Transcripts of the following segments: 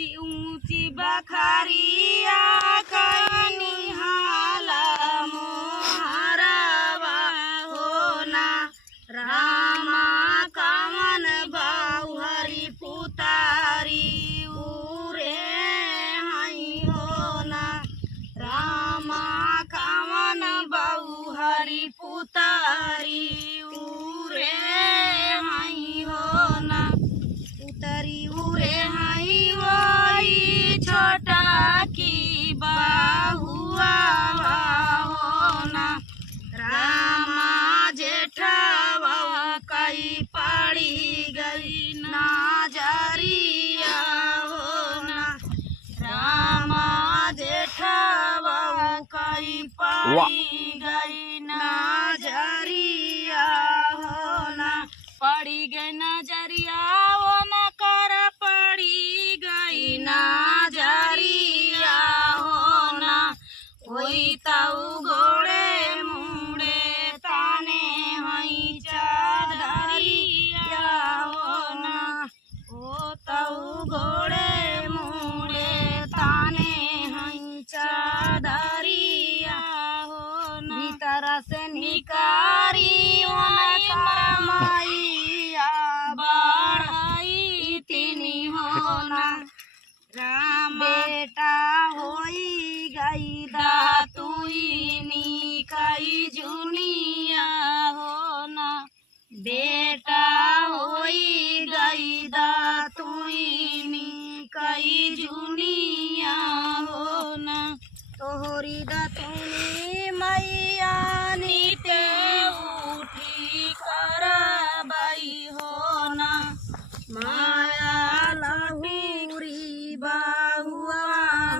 ऊंची बखरिया कनी हाला मोहरवा होना रामा कवन बाउहरी पुतारी उरे हई होना रामा कवन बाउहरी पुतारी उरे हई होना पुतारी उरे हई छोटा की बाहुआ होना रामा जेठवा कई पड़ी गई नाजरिया होना रामा जेठवा कई पड़ी गई नाजरिया होना पड़ी गई नजरिया होना कर पड़ी गई नाजरिया होना कोई ताऊ घोड़े मुड़े ताने हई चादरिया होना ओ ताऊ घोड़े मुड़े ताने हई चादरिया होना भीतर से निकारी माइया बढ़ाई तिनी होना राम बेटा होई गई दातुईनी कई जुनिया होना बेटा होई गई दातुईनी कई जुनिया होना तोहरी दातुनी मैया नीते उठी करबई होना माया लहूरी बाहुआ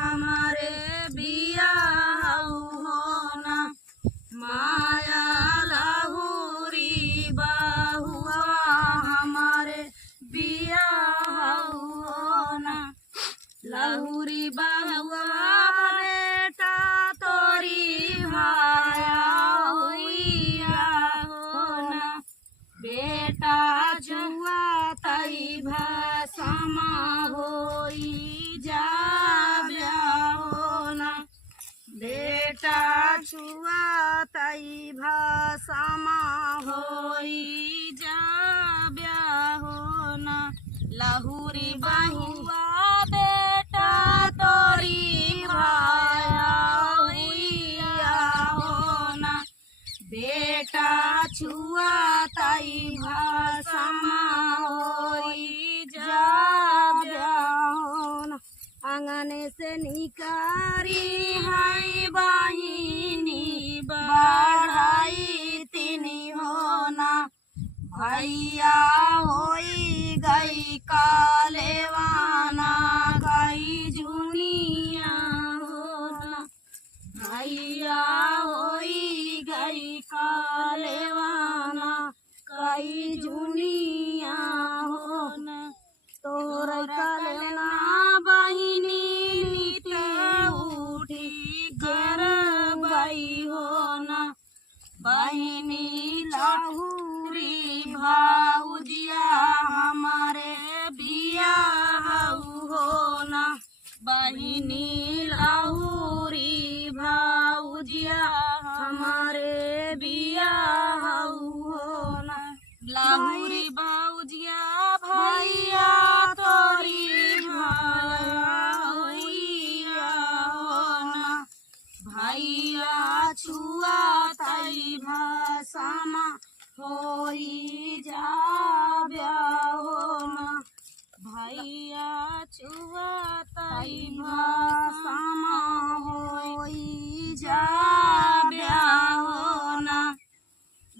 हमारे बिया होना माया लहूरी बाहुआ हमारे बिया होना लहूरी बाहुआ बेटा तोरी माया होइया होना बेटा जुआ तई भाषमा होई जाब्या होना बेटा छुआ तई भाषमा होई जाब्या होना लहूरी बहुआ बेटा तोरी भाया होइया होना बेटा छुआ तई भाषमा होई जाब्या होना आंगने से निकारी हई बहिनी बढ़ाई तिनी होना भैया होई गई कालेवाना कई जुनिया होना भैया होई गई कालेवाना कई जुनिया होना तोर कालेना बहिनी नीते उठी घर बई होना बहिनी लहूरी भाउजिया हमारे बिया होना बहिनी लहूरी भाउजिया हमारे बिया होना लहूरी भाउजिया भैया तोरी भैया होना भैया छुआ तई भाषमा होई जाब्या होना भैया छुआ तई भाषमा होई जाब्या होना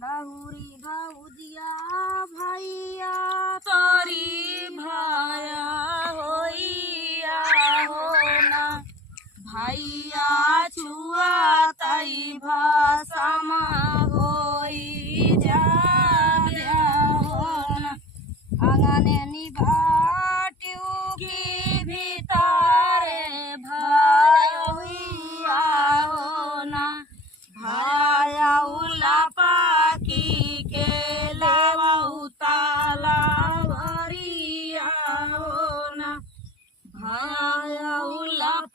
लहूरी भाउजिया भैया तोरी भाया होइया होना भैया छुआ तई भाषमा होई जाब्या होना आंगने निभाट्यू की भीतारे भाया होइया होना भाया उला पाकी के लेवा उताला भरिया होना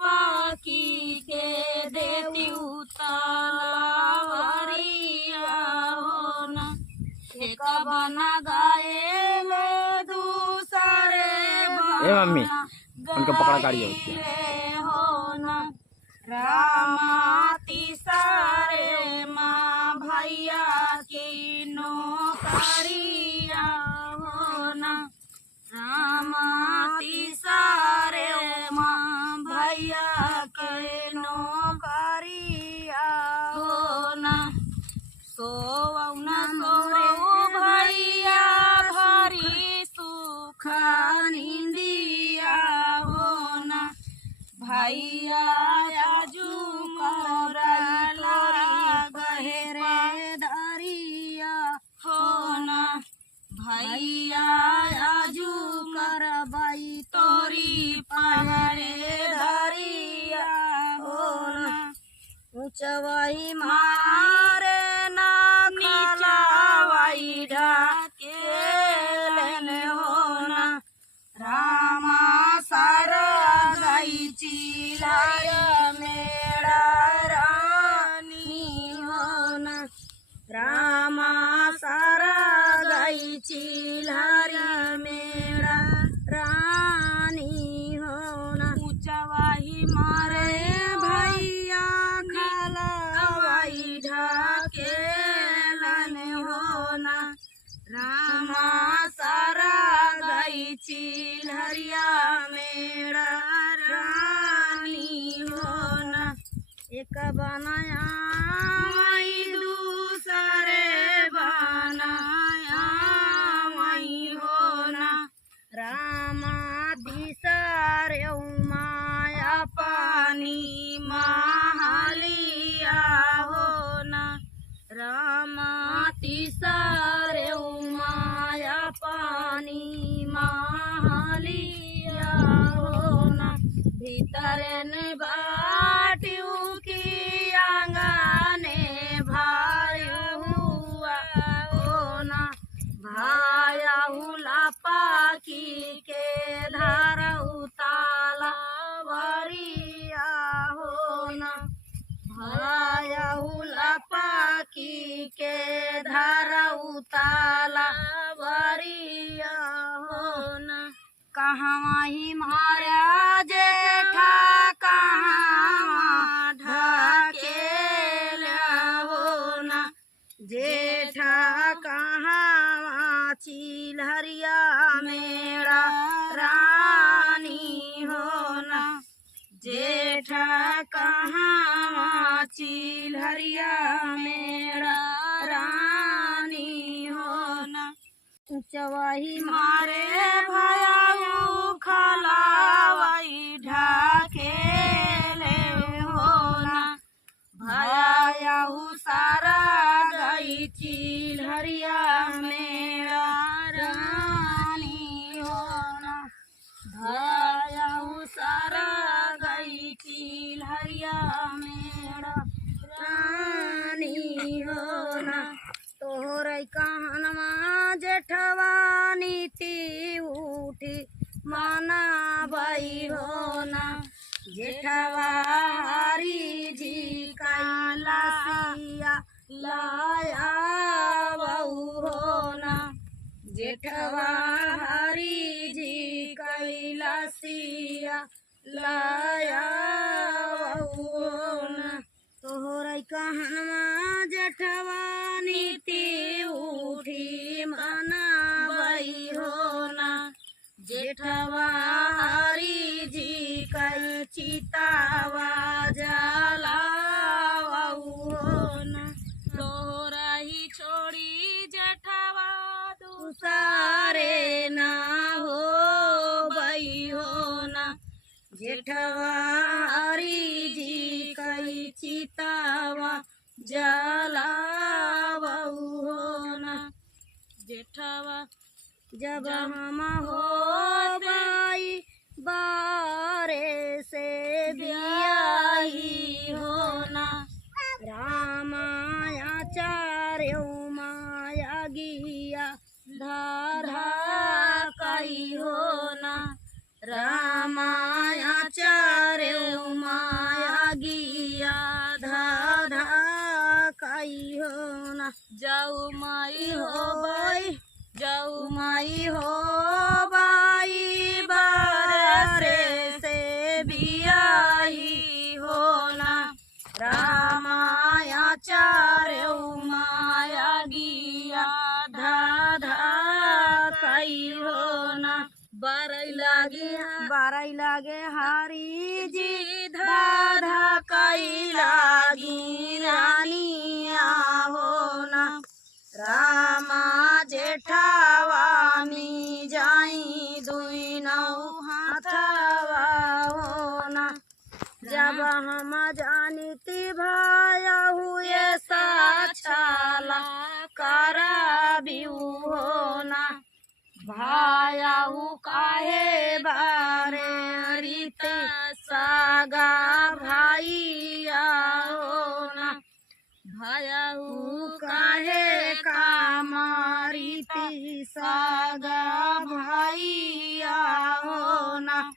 पाकी के देती तलवारिया हो न एक बना गाए में दूसरे मम्मी उनको पकड़ा गाड़ी हो न रामा तीसरे माँ भैया की नौकरिया हो न रामा तीसरे माँ भैया के नौकरिया हो न सोवना सोरे भैया भरी सुख निंदिया हो न भैया आजू मोरा लोरी गहरे दरिया हो न भैया आजू करबाई तोरी पहरे दरिया हो न ऊंचवाई मारे ना नीचवाई ढाकेलन हो न रामा सारा गाई चिलाया मेरा रानी हो न रामा सारा गाई चिलाया मेरा रानी हो न ऊंचवाई मारे भैया खलवाई ढाकेलन हो न रामा सारा गाई चिल्हरिया मेरा रानी हो न एक बनाया मई दूसरे बनाया मई हो न रामा तीसरे माया पानी महालिया हो न रामा तीसरे माया पानी महालिया हो न भीतरन बाटियों की आंगने भाया हुआ हो न भाया हुला पाकी के धार उताला वरिया हो न भाया हुला पाकी के धार उताला वरिया हो न कहाँ ही मारा जेठा कहाँ ढकेला हो न जेठा कहाँ चिल्हरिया मेरा रानी हो न जेठा कहाँ चिल्हरिया मेरा रानी हो न चवाही मारे भया खलावाई ढाकेले हो न भया सारा गई चिल्हरिया मेरा रानी हो न भया सारा गई चिल्हरिया मेरा रानी हो न तोहर कहनमा जेठवा नीति उठी माना बाई हो न जेठवा हरी जी कैलासिया लाया बहू हो न जेठवा हरी जी कैलासिया लाया बहू हो न तोहर कहनमा जेठवा नीति उठी माना बाई हो न जेठवा हरी जी कल चितावा जलावाऊ हो न तोहरा ही छोड़ी जेठवा दूसरे ना हो बाई हो न जेठवा हरी जी कई चितावा जलावाऊ हो न जेठवा जब हम हो बाई बारे से बियाही हो न रामाया चार्य माया गिया धारा कई हो न रामाया जाऊ माई हो बाई, जाऊ माई हो बाई, बारे से बियाही होना, रामाया चारे माया गिया धाधा कई होना, बारई लागे हारी जी धाधा कई लागी रानिया होना, रामा जेठावा मी जाई दुई नौ हाथवा होना, जब हम जानिती भाया हुए साछाला कराबियू होना, भायाहू काहे बारे रीते सागा भाईया होना, भायाहू काहे कामारीती सागा भाई